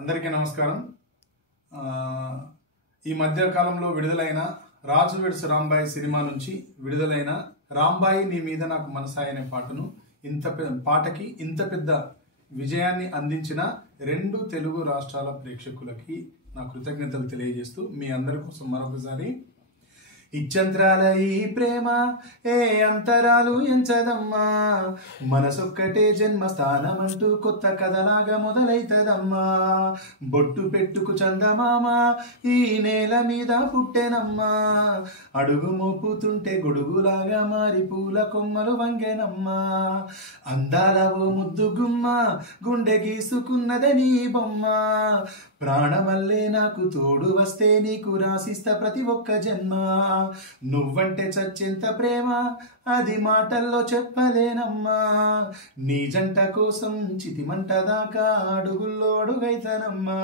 అందరికీ నమస్కారం. ఈ మధ్య కాలంలో విడుదలైన రాజు వెడ్స్ రాంబాయి సినిమా నుంచి విడుదలైన రాంబాయి నీ మీద నాకు మనసాయి అనే పాటకి ఇంత పెద్ద విజయాన్ని అందించిన రెండు తెలుగు రాష్ట్రాల ప్రేక్షకులకి నా కృతజ్ఞతలు తెలియజేస్తూ మీ అందరి కోసం మరొకసారి ఇచ్చంత్రాల ఈ ప్రేమ ఏ అంతరాలు ఎంచదమ్మా, మనసొక్కటే జన్మస్థానమంటూ కొత్త కథలాగా మొదలైతదమ్మా. బొట్టు పెట్టుకు చందమామ ఈ నేల మీద పుట్టెనమ్మా, అడుగు మోపుతుంటే గొడుగులాగా మారి పూల కొమ్మలు వంగెనమ్మా. అందాల ఓ ముద్దు గుమ్మ గుండె గీసుకున్నదే నీ బొమ్మ, ప్రాణమల్లే నాకు తోడు వస్తే నీకు రాసిస్తా ప్రతి ఒక్క జన్మ. నువ్వంటే చచ్చేంత ప్రేమ అది మాటల్లో చెప్పలేనమ్మా, నీ జంట కోసం చితిమంట దాకా అడుగుల్లో అడుగైతనమ్మా.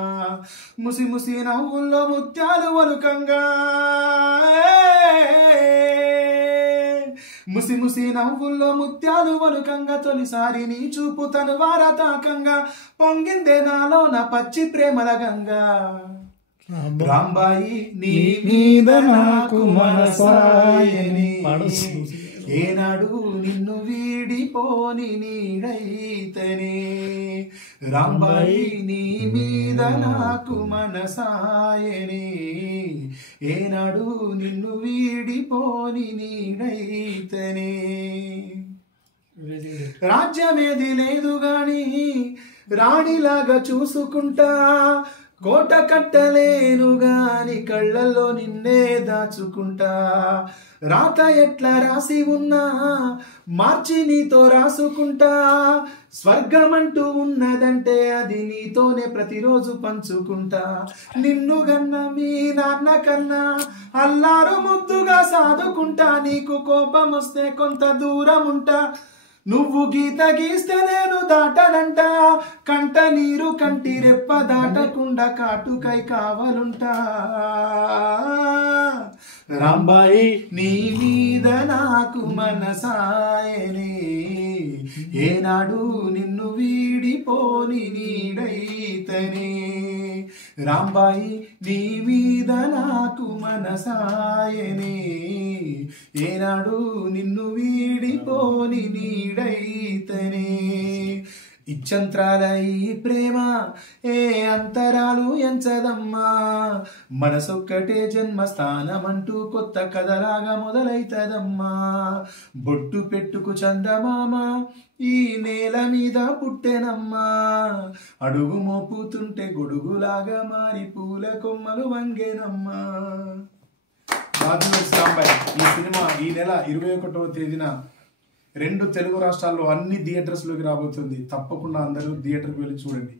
ముసి ముసి నవ్వుల్లో ముత్యాలు వలుకంగా, ముసి ముసి నవ్వుల్లో ముత్యాలు వలుకంగా, తొలిసారి నీ చూపు తను వారతాకంగా పొంగిందే నాలో నా పచ్చి ప్రేమల గంగా. రాంబాయి నీ మీద నాకు మనసాయని, ఏనాడు నిన్ను వీడిపోని నీడైతనే. రాంబాయి నీ మీద నాకు మనసాయని, ఏనాడు నిన్ను వీడిపోని నీడైతనే. రాజ్యమేది లేదు గాని రాణిలాగా చూసుకుంటా, కోట కట్టలేను గాని కళ్ళల్లో నిన్నే దాచుకుంటా. రాత ఎట్లా రాసి ఉన్నా మార్చి నీతో రాసుకుంటా, స్వర్గమంటూ ఉన్నదంటే అది నీతోనే ప్రతిరోజు పంచుకుంటా. నిన్ను గన్న మీ నాన్న కన్నా అల్లారు ముద్దుగా సాదుకుంటా, నీకు కోపం వస్తే కొంత దూరం ఉంటా, నువ్వు గీత గీస్తే నేను దాటనంట, కంట నీరు కంటి రెప్ప దాటకుండా కాటుకై కావలుంటా. రాంబాయి నీ మీద నాకు మనసాయనే, ఏనాడు నిన్ను వీడిపోని నీడైతనే. రాంబాయి నీ మీద నాకు మనసాయనే, ఏనాడు నిన్ను వీడిపోని నీడైతనే. ఇచ్చంత్రాల ఈ ప్రేమ ఏ అంతరాలు ఎంచదమ్మా, మనసొక్కటే జన్మస్థానమంటూ కొత్త కథలాగా మొదలైతదమ్మా. బొట్టు పెట్టుకు చందమామ ఈ నేల మీద పుట్టెనమ్మా, అడుగు మోపుతుంటే గొడుగులాగా మారి పూల కొమ్మలు వంగెనమ్మా. రాజు వెడ్స్ రాంబాయి ఈ సినిమా ఈ నెల 21వ తేదీన రెండు తెలుగు రాష్ట్రాల్లో అన్ని థియేటర్స్లోకి రాబోతుంది. తప్పకుండా అందరూ థియేటర్కి వెళ్ళి చూడండి.